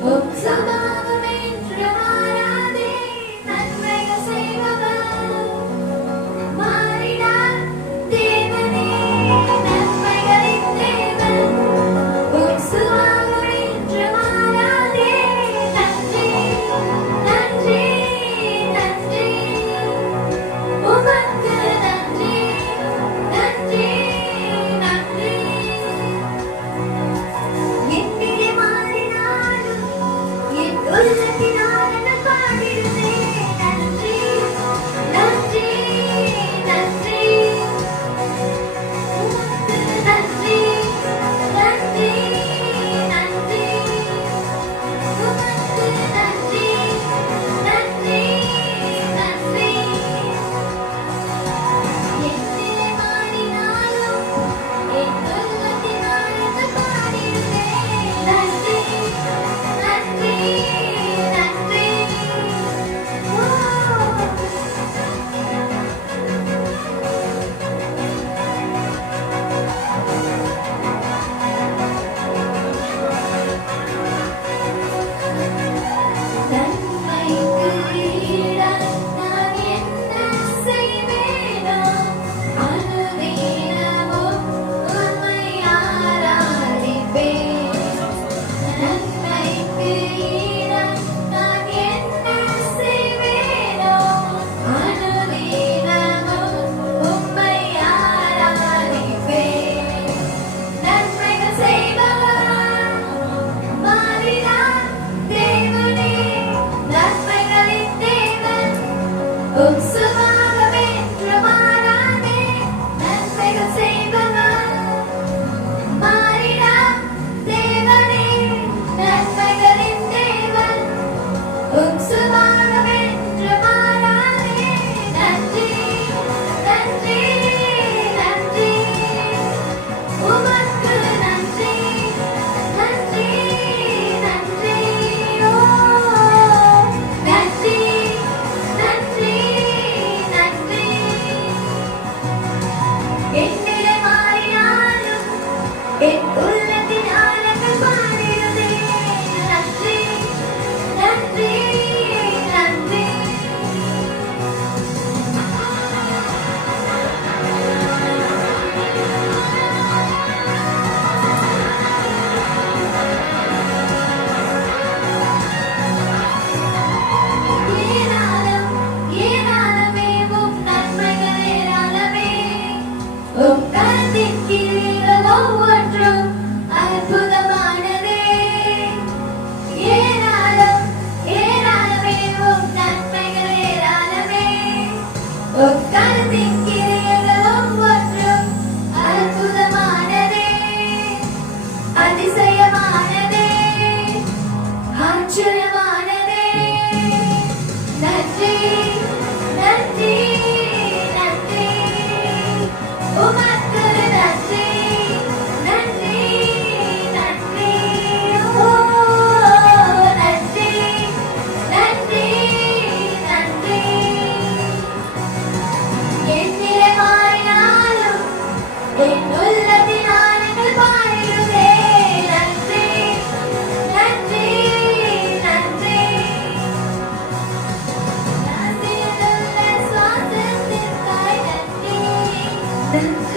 奥様 Okay? Everything dance.